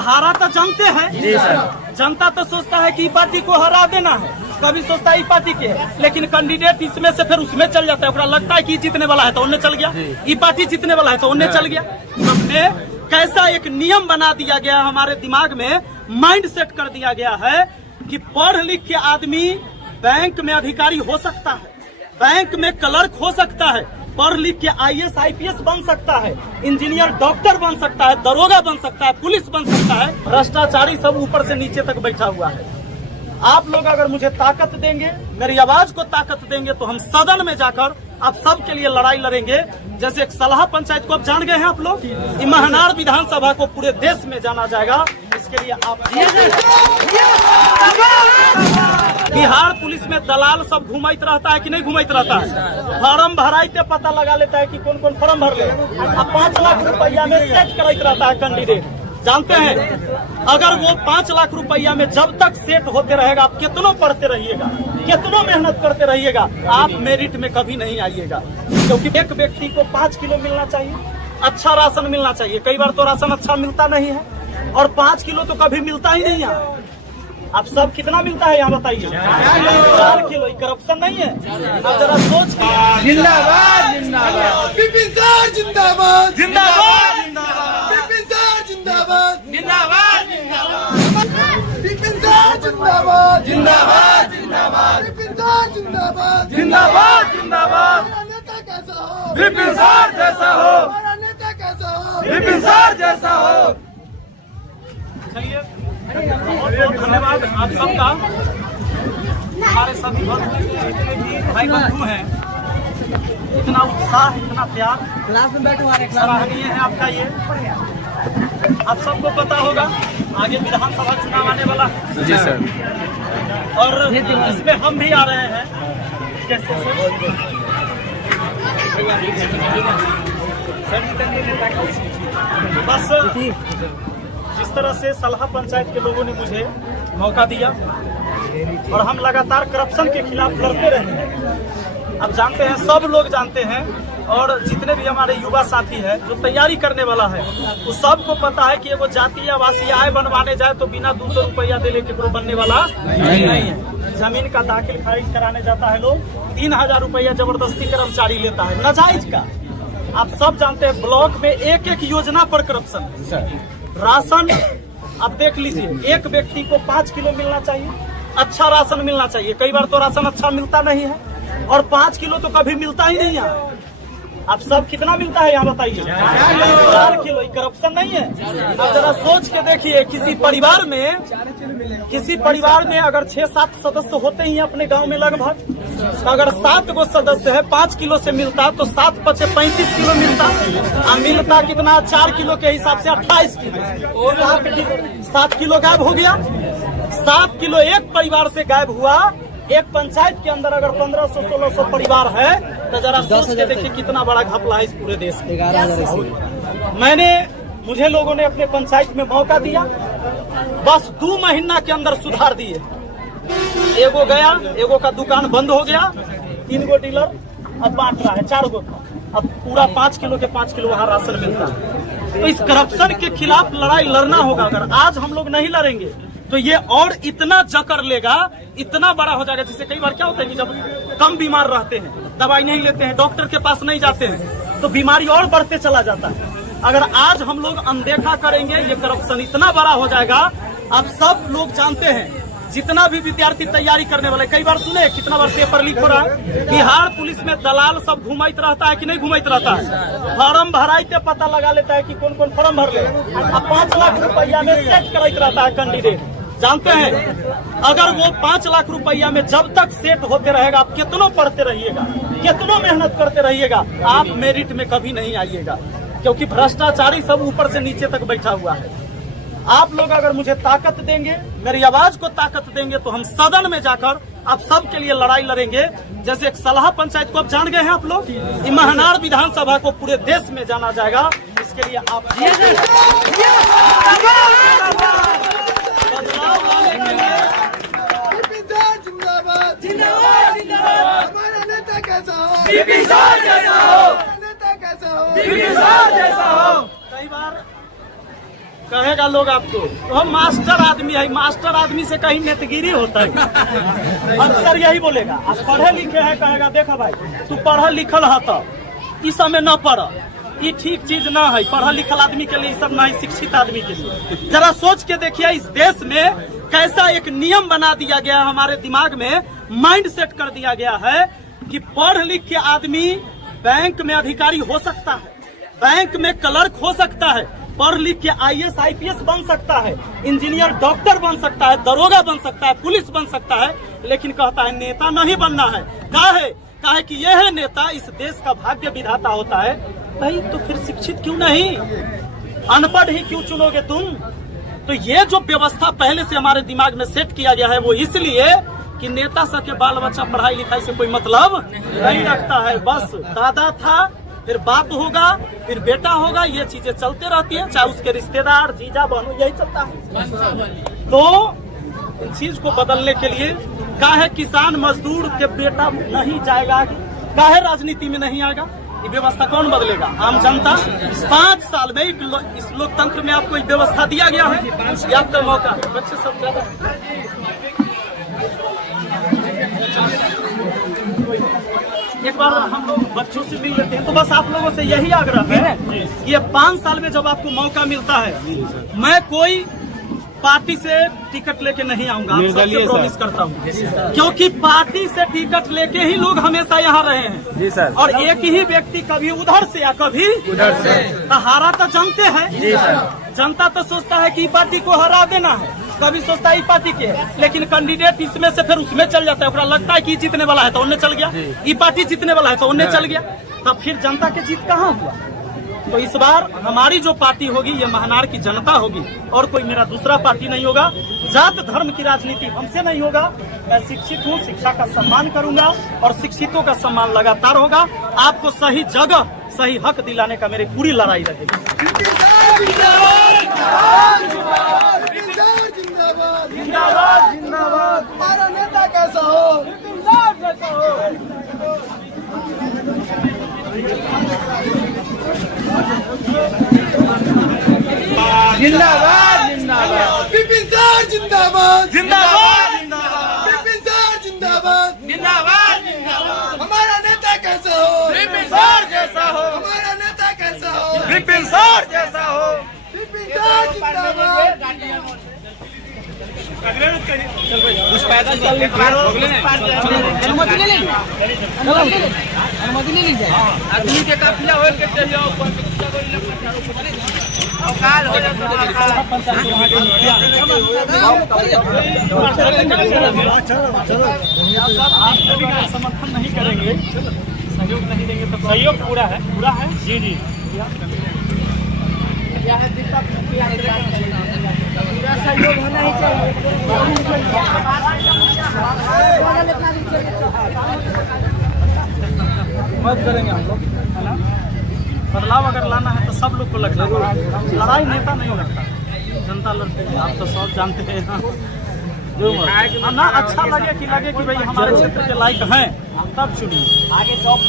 हारा तो जानते हैं, जनता तो सोचता है कि पार्टी को हरा देना है, कभी सोचता है पार्टी के है, लेकिन कैंडिडेट इसमें से फिर उसमें चल जाता है। उसका लगता है कि जीतने वाला है तो उन्हें चल गया, ये पार्टी जीतने वाला है तो उन्हें चल गया। हमने कैसा एक नियम बना दिया गया, हमारे दिमाग में माइंड सेट कर दिया गया है कि पढ़ लिख के आदमी बैंक में अधिकारी हो सकता है, बैंक में क्लर्क हो सकता है, पढ़ लिख के IAS IPS बन सकता है, इंजीनियर डॉक्टर बन सकता है, दरोगा बन सकता है, पुलिस बन सकता है। भ्रष्टाचारी सब ऊपर से नीचे तक बैठा हुआ है। आप लोग अगर मुझे ताकत देंगे, मेरी आवाज को ताकत देंगे, तो हम सदन में जाकर आप सब के लिए लड़ाई लड़ेंगे। जैसे एक सलाह पंचायत को आप जान गए हैं आप लोग, महनार विधानसभा को पूरे देश में जाना जाएगा। इसके लिए आप बिहार पुलिस में दलाल सब घुमाइत रहता है कि नहीं घुमाइत रहता है? फॉर्म भराइते पता लगा लेता है कि कौन कौन फॉर्म भर ले। अब 5 लाख रुपया में सेट कराइत रहता है कैंडिडेट। जानते हैं अगर वो 5 लाख रुपया में जब तक सेट होते रहेगा, आप कितनों पढ़ते रहिएगा, कितनों मेहनत करते रहिएगा, आप मेरिट में कभी नहीं आइएगा। क्योंकि एक व्यक्ति को 5 किलो मिलना चाहिए, अच्छा राशन मिलना चाहिए। कई बार तो राशन अच्छा मिलता नहीं है, और 5 किलो तो कभी मिलता ही नहीं है। आप सब कितना मिलता है यहाँ बताइए? 4 किलो। करप्शन नहीं है? आप जरा सोच। जिंदाबाद जिंदाबाद विपिन सर जिंदाबाद जिंदाबाद विपिन सर जिंदाबाद जिंदाबाद विपिन सर जिंदाबाद जिंदाबाद जिंदाबाद विपिन सर जिंदाबाद जिंदाबाद जिंदाबाद। हमारा नेता कैसा हो? विपिन सर जैसा हो, हमारा नेता कैसा हो? विपिन सर जैसा हो। चलिए, बहुत बहुत धन्यवाद आप सबका। हमारे सभी जितने भी भाई बंधु हैं, इतना उत्साह, इतना प्यार, क्लास में बैठो, सराहनीय है आपका ये। आप सबको पता होगा आगे विधानसभा चुनाव आने वाला है। जी सर। और इसमें हम भी आ रहे हैं। कैसे बस जिस तरह से सलाह पंचायत के लोगों ने मुझे मौका दिया और हम लगातार करप्शन के खिलाफ लड़ते रहे हैं। अब जानते हैं, सब लोग जानते हैं, और जितने भी हमारे युवा साथी हैं जो तैयारी करने वाला है, उस सबको पता है कि वो जातीय आवासीय आय बनवाने जाए तो बिना 200 रुपया दे लेके बनने वाला नहीं है। जमीन का दाखिल खारिज कराने जाता है लोग 3000 रुपया जबरदस्ती कर्मचारी लेता है, नाजायज का। आप सब जानते हैं ब्लॉक में एक एक योजना पर करप्शन। राशन आप देख लीजिए, एक व्यक्ति को 5 किलो मिलना चाहिए, अच्छा राशन मिलना चाहिए। कई बार तो राशन अच्छा मिलता नहीं है, और 5 किलो तो कभी मिलता ही नहीं है। आप सब कितना मिलता है यहाँ बताइए? 4 किलो। करप्शन नहीं है? आप जरा सोच के देखिए, किसी परिवार में अगर 6-7 सदस्य होते ही अपने गांव में लगभग, तो अगर 7 गो सदस्य है, 5 किलो से मिलता तो 7 × 5 = 35 किलो मिलता। मिलता कितना? 4 किलो के हिसाब से 28 किलो। 7 किलो गायब हो गया। 7 किलो एक परिवार से गायब हुआ। एक पंचायत के अंदर अगर 1500-1600 परिवार है तो जरा सोच के देखिए कितना बड़ा घपला है इस पूरे देश में। मुझे लोगों ने अपने पंचायत में मौका दिया, बस 2 महीना के अंदर सुधार दिए। एगो गया, एगो का दुकान बंद हो गया, 3 गो डीलर अब बांट रहा है 4 गो का। अब पूरा 5 किलो के 5 किलो वहाँ राशन मिलता है। तो इस करप्शन के खिलाफ लड़ाई लड़ना होगा। अगर आज हम लोग नहीं लड़ेंगे तो ये और इतना जकड़ लेगा, इतना बड़ा हो जाएगा। जैसे कई बार क्या होता है कि जब कम बीमार रहते हैं, दवाई नहीं लेते हैं, डॉक्टर के पास नहीं जाते हैं, तो बीमारी और बढ़ते चला जाता है। अगर आज हम लोग अनदेखा करेंगे, ये करप्शन इतना बड़ा हो जाएगा। आप सब लोग जानते हैं, जितना भी विद्यार्थी तैयारी करने वाले, कई बार सुने कितना बार पेपर लीक हो रहा है। बिहार पुलिस में दलाल सब घुमाइत रहता है कि नहीं घुमाइत रहता है? फॉर्म भराइते पता लगा लेता है कि कौन कौन फॉर्म भर ले। अब 5 लाख रुपया में सेट कराइत रहता है कैंडिडेट। जानते हैं अगर वो 5 लाख रुपया में जब तक सेट होते रहेगा, आप कितनों पढ़ते रहिएगा, कितनों मेहनत करते रहिएगा, आप मेरिट में कभी नहीं आइएगा। क्योंकि भ्रष्टाचारी सब ऊपर से नीचे तक बैठा हुआ है। आप लोग अगर मुझे ताकत देंगे, मेरी आवाज को ताकत देंगे, तो हम सदन में जाकर आप सब के लिए लड़ाई लड़ेंगे। जैसे एक सलाह पंचायत को आप जान गए हैं आप लोग, महनार विधानसभा को पूरे देश में जाना जाएगा। इसके लिए आप बदलाव लाने के लिए विपिन सर जिंदाबाद जिंदाबाद जिंदाबाद। हमारा नेता कैसा हो? विपिन सर जैसा हो, हमारा नेता कैसा हो? विपिन सर जैसा हो। कई बार कहेगा बोलेगा लोग आपको, तो हम मास्टर आदमी है, मास्टर आदमी से कहीं नेतगिरी होता है। अक्सर यही बोलेगा, आप पढ़े लिखे हैं, कहेगा देखा भाई तू पढ़ल लिखल है तो इस समय न पढ़, ये ठीक चीज ना है। पढ़ल लिखल आदमी के लिए ये सब ना है, शिक्षित आदमी के लिए। जरा सोच के देखिए इस देश में कैसा एक नियम बना दिया गया है, हमारे दिमाग में माइंड सेट कर दिया गया है कि पढ़ लिख के आदमी बैंक में अधिकारी हो सकता है, बैंक में क्लर्क हो सकता है, पढ़ लिख के IAS IPS बन सकता है, इंजीनियर डॉक्टर बन सकता है, दरोगा बन सकता है, पुलिस बन सकता है, लेकिन कहता है नेता नहीं बनना है। काहे कि यह है नेता इस देश का भाग्य विधाता होता है। भाई तो फिर शिक्षित क्यों नहीं, अनपढ़ ही क्यों चुनोगे तुम? तो ये जो व्यवस्था पहले से हमारे दिमाग में सेट किया गया है वो इसलिए कि नेता सब के बाल बच्चा पढ़ाई लिखाई से कोई मतलब नहीं रखता है। बस दादा था, फिर बाप होगा, फिर बेटा होगा, ये चीजें चलते रहती है, चाहे उसके रिश्तेदार जीजा बहनों, यही चलता है। तो इस चीज को बदलने के लिए काहे किसान मजदूर के बेटा नहीं जाएगा आगे, काहे राजनीति में नहीं आएगा, ये व्यवस्था कौन बदलेगा? आम जनता। 5 साल में इस लोकतंत्र में आपको एक व्यवस्था दिया गया है, ये आपका मौका है। बच्चे सब ज्यादा एक बार हम लोग बच्चों से मिल लेते हैं, तो बस आप लोगों से यही आग्रह है कि ये 5 साल में जब आपको मौका मिलता है, मैं कोई पार्टी से टिकट लेके नहीं आऊंगा, आप सबसे प्रॉमिस करता हूँ, क्योंकि पार्टी से टिकट लेके ही लोग हमेशा यहाँ रहे हैं जी सर। और एक ही व्यक्ति कभी उधर से या कभी उधर से, तो हारा तो जानते हैं जी सर। जनता तो सोचता है कि पार्टी को हरा देना है, कभी सोचता है पार्टी के, लेकिन कैंडिडेट इसमें से फिर उसमें चल जाता है, उसका लगता है कि जीतने वाला है तो उन्हें चल गया, ये पार्टी जीतने वाला है तो उन्हें चल गया, तब फिर जनता की जीत कहाँ हुआ? तो इस बार हमारी जो पार्टी होगी ये महानार की जनता होगी, और कोई मेरा दूसरा पार्टी नहीं होगा। जात धर्म की राजनीति हमसे नहीं होगा। मैं शिक्षित हूँ, शिक्षा का सम्मान करूंगा और शिक्षितों का सम्मान लगातार होगा। आपको सही जगह सही हक दिलाने का मेरी पूरी लड़ाई रहेगी। जिंदाबाद जिंदाबाद जिंदाबाद। हमारा नेता कैसा हो? जिंदाबाद जिंदाबाद। विपिन सर जिंदाबाद जिंदाबाद जिंदाबाद। विपिन सर जिंदाबाद जिंदाबाद जिंदाबाद। हमारा नेता कैसा हो? विपिन सर जैसा हो, हमारा नेता कैसा हो? विपिन सर जैसा हो। विपिन सर जिंदाबाद। कुछ पैदल चल अनुमति ले लेंगे, अनुमति ले लीजिए। आदमी के काफिला होल के चल जाओ, अकाल हो समर्थन नहीं करेंगे, सहयोग नहीं देंगे तो सहयोग पूरा है जी जी। पूरा सहयोग होना ही चाहिए। मत करेंगे हम लोग, है ना? बदलाव अगर लाना है तो सब लोग को लगना है, लड़ाई नेता नहीं लड़ता, जनता लड़ती है। आप तो सब जानते हैं ना, अच्छा लगे कि भाई हमारे क्षेत्र के लायक हैं, तब चुनिए। आगे चौक